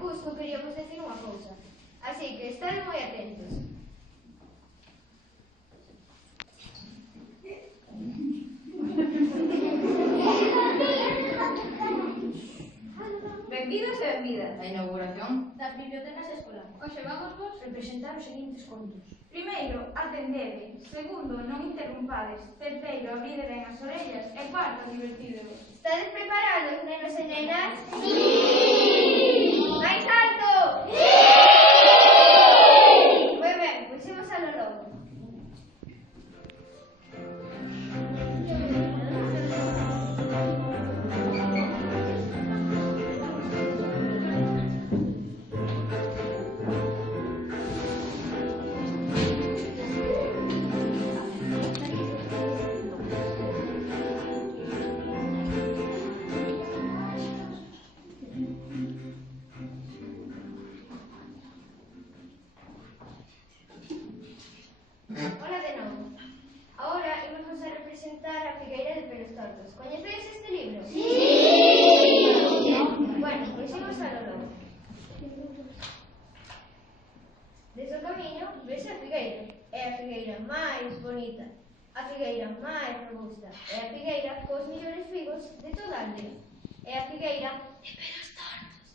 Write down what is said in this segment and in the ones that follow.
Cusco quería vos decir unha cousa. Así que estade moi atentos. Benvidos e benvidas A inauguración das bibliotecas escolares. Hoxe vamos vos Representar os seguintes contos. primeiro, atendede, segundo, non interrumpades, terceiro, abride ben as orellas e cuarto, divertidevos. Estades preparados, nenos e nenas? Sí! Máis alto! Sí! Moi ben, pois imos a lo logo. Hola de novo. Ahora imos a representar a Figueira de Pelos Tortos. Coñecedes este libro? Sí! Bueno, pois imos a lo logo. Desde o camiño vese a figueira. É a figueira máis bonita, a figueira máis robusta, é a figueira cos millores figos de toda a aldea. É a figueira de Pelos Tortos.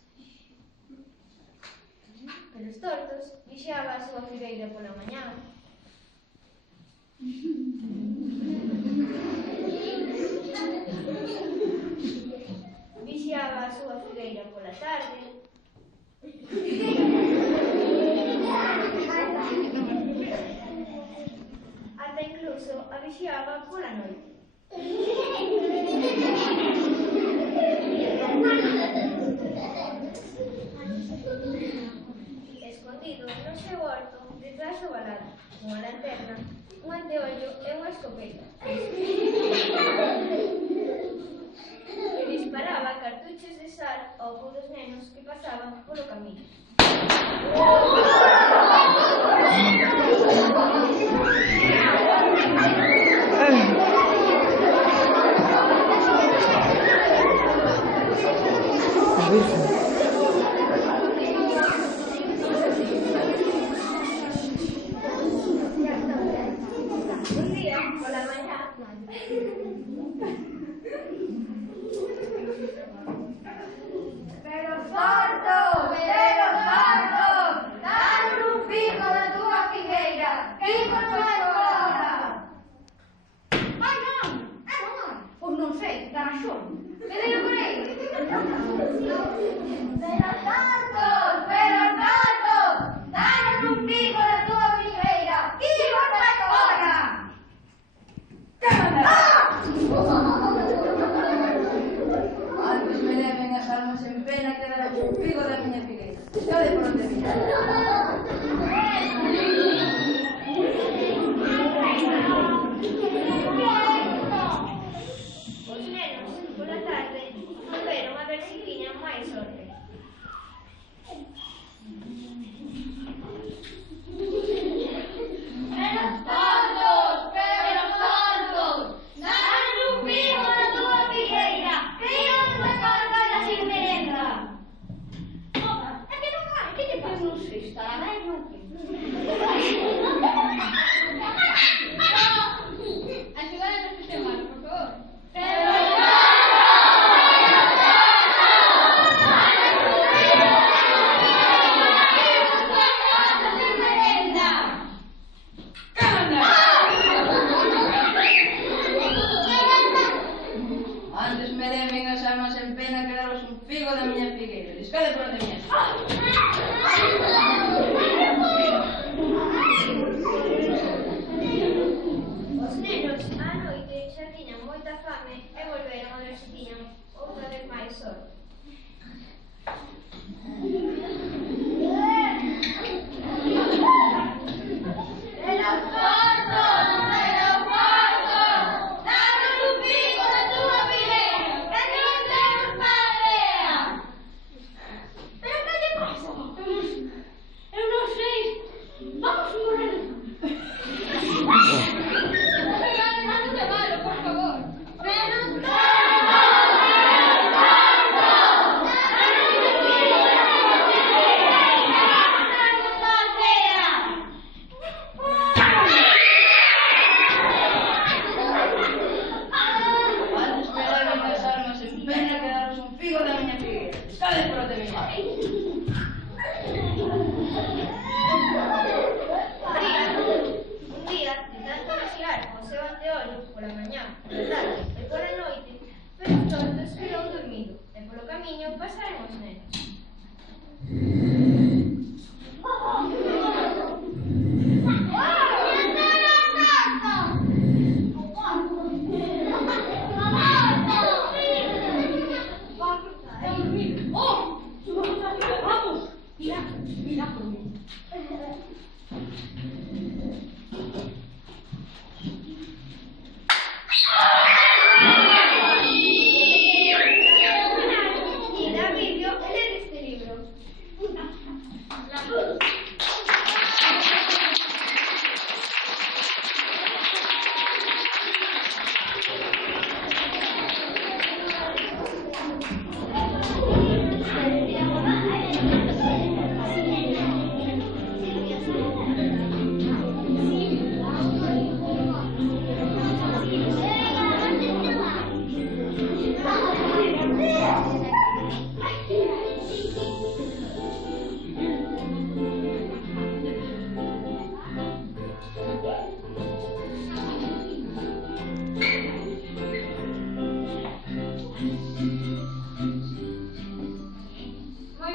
Pelos Tortos vixiaba a súa figueira pola mañá. Vixiaba a súa figueira pola tarde. Ata incluso a vixiaba pola noite. Escondido no seu horto, detrás do valado, unha lanterna, un anteollo e unha escopeta. E disparaba cartuchos de sal ao cu dos nenos que pasaban polo camiño. Un día, pola mañá, Pelos Tortos, dan un pico na túa figueira, que imos á escola. Ai, non! Pois non sei, garraxón. Vedeiro por aí? Pelos Tortos, dan un pico na túa figueira, que imos á escola. antes me leven as almas en pena que dará un figo da miña figueira. Estade por onde viña. Os nenos, pola tarde, volveron a ver se tiñan máis sorte. Pelos Tortos, dan un pico na túa figueira, que imos á escola sin merenda. É que non hai, que lle pasa? Non sei, estará ben, non? Axudade a sistema, por favor. Antes me leven as almas en pena que daros un figo da miña figueira. Escade por onde viña.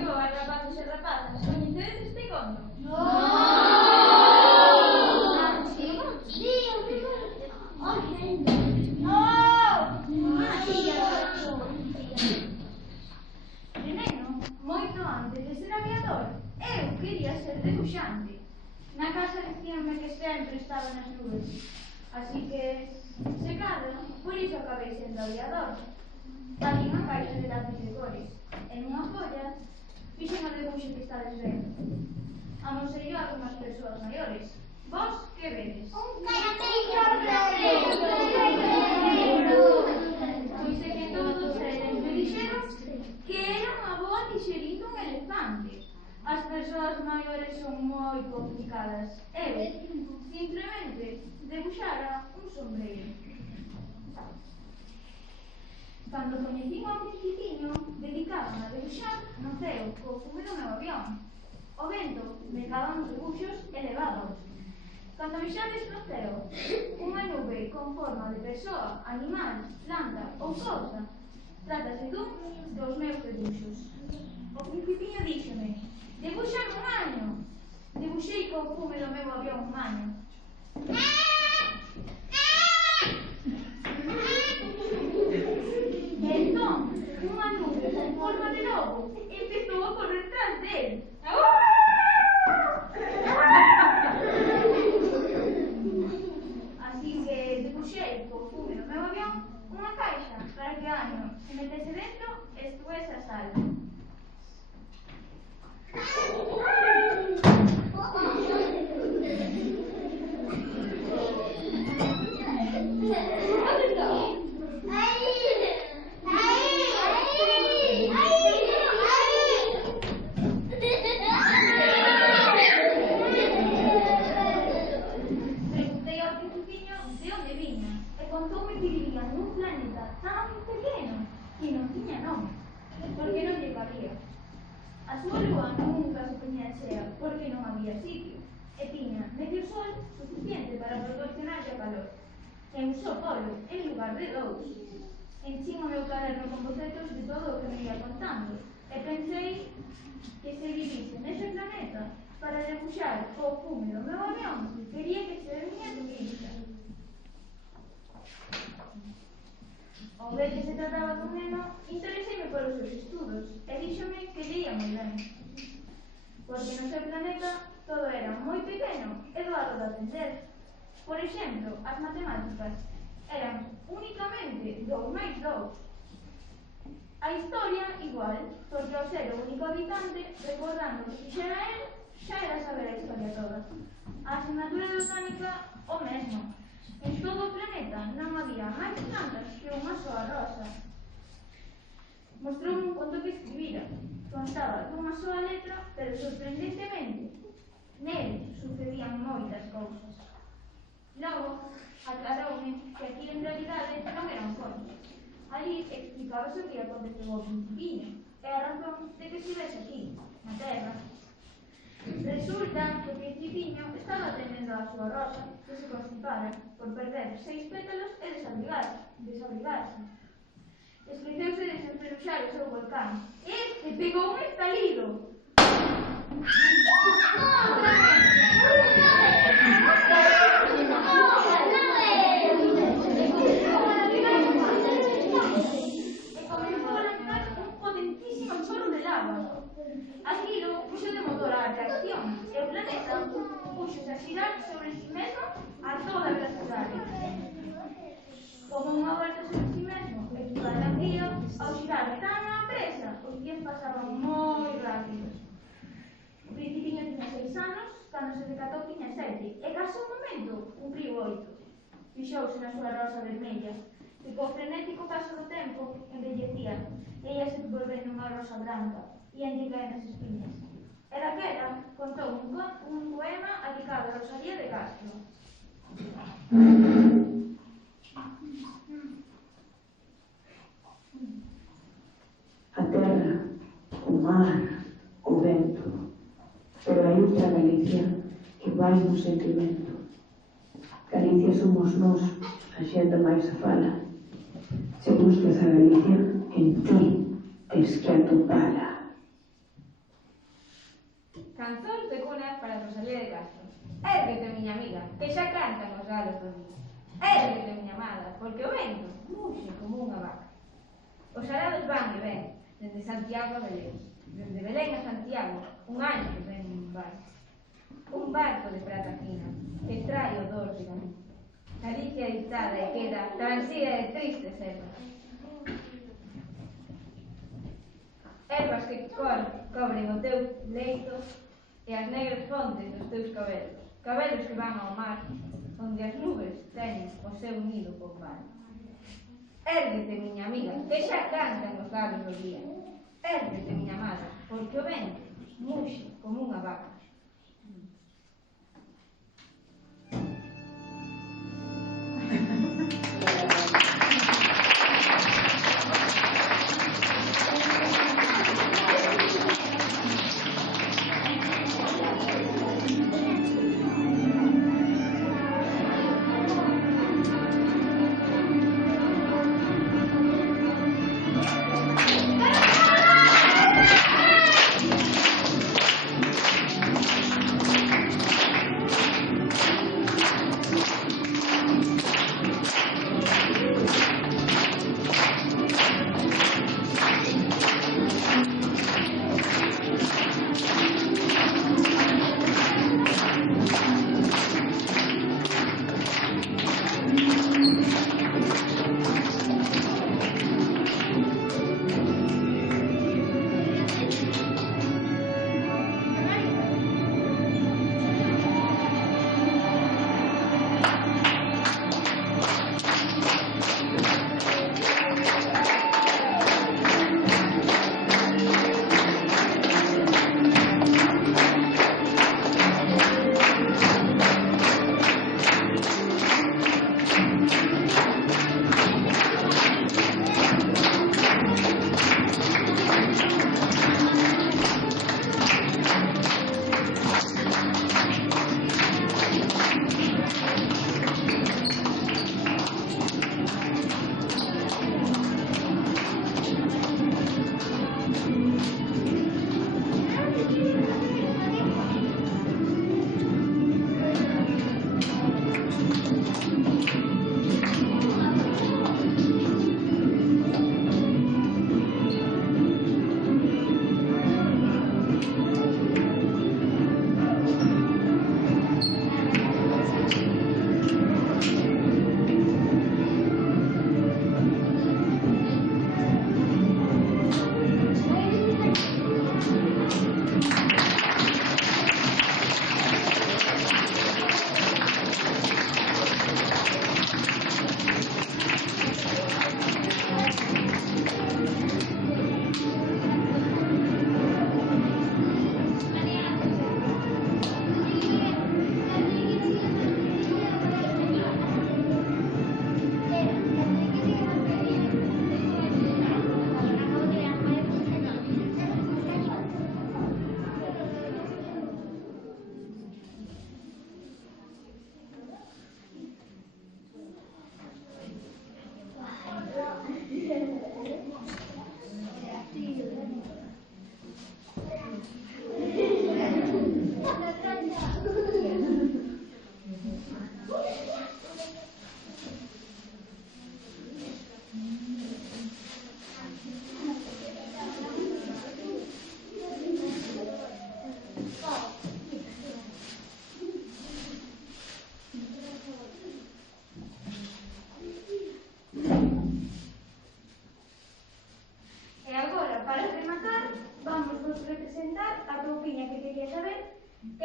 boas, rapaces e rapazas, coñecedes este conto? De neno, moito antes de ser aviador, eu quería ser debuxante. Na casa dicíanme que sempre estaba nas nubes, así que, se cadra, por iso acabei sendo aviador. Dali unha caixa de lápiz de cores, en unha folla, fixen o debuxo que estades vendo. Amoseio a algunhas persoas maiores. Vos, que vedes? Un caramelo Pois é que todos eles me dixeron que era unha boa dixerindo un elefante. As persoas maiores son moi complicadas. Eu, simplemente, debuxara un sombreiro. Cando coñecín ao principiño, dedicaban a debuxar no ceo co fume do meu avión. O vento mercaba uns debuxos e levábaos. Cando vexades no ceo unha nube con forma de persoa, animal, planta ou cousa, trátase dun dos meus debuxos. O principiño díxome: debuxame un año. Debuxei co fume do meu avión un año. E entón, unha nube con forma de lobo empezou a correr tras del. Así que debuxei co fume do meu avión unha caixa para que o año se metese dentro e estuese a salvo. Preguntei ao principiño de onde viña e contoume que vivía nun planeta tan pequeno que non tiña nome, porque non lle cabía. A súa lúa nunca se poñía chea porque non había sitio e tiña medio sol suficiente para proporcionarlle a calor e un só polo en lugar de dous. Enchín o meu caderno con bocetos de todo o que me ia contando e pensei que se vivise nese planeta para debuxar o fume do meu avión quería que se miña turista. Ao ver que se trataba dun neno, intereseime polos seus estudos e díxome que lle ia moi ben. Porque no seu planeta todo era moi pequeno e doado de aprender. Por exemplo, as matemáticas eran únicamente 2 máis 2. A historia igual, porque ao ser o único habitante, recordando que fixera el, xa era saber a historia toda. A asignatura de botánica, o mesmo. En todo o planeta non había máis plantas que unha soa rosa. Mostroume un conto que escribira. Constaba dunha soa letra, pero sorprendentemente, nel sucedían moitas cousas. Logo, aclaroume que aquí en realidade non era un conto. Ali explicábase o que aconteceu ao principiño e a razón de que estivese aquí, na Terra. Resulta que o principiño estaba atendendo a súa rosa, que se constipara por perder 6 pétalos e desabrigarse. Esqueceuse de despeluxar o seu volcán. Este pegou un estalido. E comenzou a lanzar un potentísimo chorro de lava. Aquilo puxo de motor a reacción e o planeta puxose a xirar sobre si mesmo a toda velocidade. Como unha volta sobre si mesmo e que cada día, ao xirar tan a presa, os días pasaban moi rápidos. O principiño tiña 6 anos, cando se decatou tiña 7, e case un momento cumpriu 8. Fixouse na súa rosa vermella, que co frenético paso do tempo envellecía, e íase volvendo unha rosa branca, e en caen as espiñas. E daquela contou un poema dedicado a Rosalía de Castro. A terra, o mar, o vento, pero hai outra Galicia que vai no sentimento. Galicia somos nós, a xente máis a fala. Se buscas a Galicia, en ti tes que atopala. Canzóns de cuna para Rosalía de Castro. Érguete, miña amiga, que xa cantan os galos do día. Érguete, miña amada, porque o vento muxe como unha vaca. Os arados van e ven, dende Santiago a Belén. Dende Belén a Santiago, un año que ven un barco. Un barco de prata fina, que trae o dor de Galicia. Galicia ditada e queda transida de tristes ervas. Ervas que cobren o teu leito e as negras fontes dos teus cabelos. Cabelos que van ao mar, onde as nubes teñen o seu nido con mar. Érguete, miña amiga, que xa cantan os galos do día. Érguete, miña amada, porque o vento muxe como unha vaca.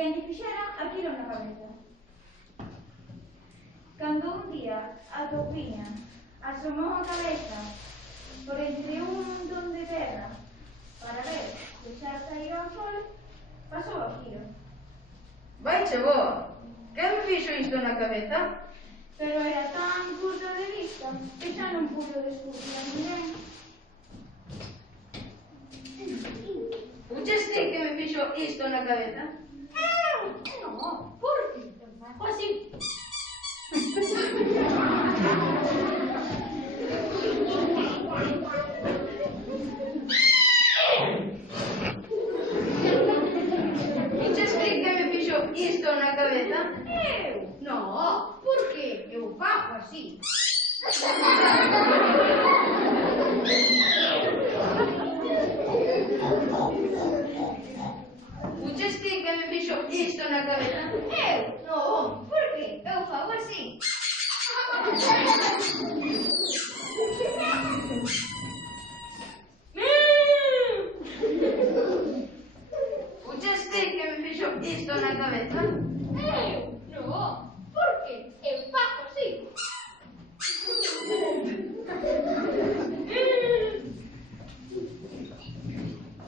quen lle fixera aquilo na cabeza. Cando un día a toupiña asomou a cabeza por entre un montón de terra para ver se xa saíra o sol, pasou ao giro. Vaiche boa, quen me fixo isto na cabeza? Pero era tan curta de vista que xa non pudo descubrir a ninguén. Puches ti que me fixo isto na cabeza? No, por que? O así. cabeza? Eu? Non, porque eu fago así. Puches ti que me fixo isto na cabeza? Eu? Non, porque eu fago así. Puches ti que me fixo isto na cabeza? Eu? Non, porque eu fago así.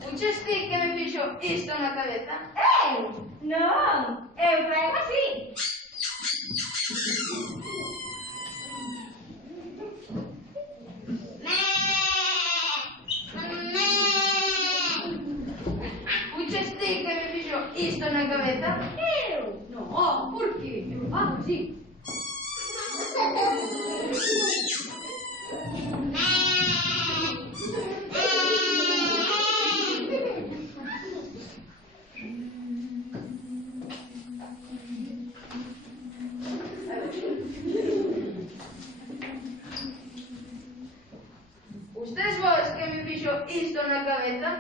Puches ti que me fixo isto na cabeza? Eu? Non, eu fago así. Puches ti que me fixo isto na cabeza? Eu? Non, porque eu fago así. Usted vos que me fixo isto na cabeza?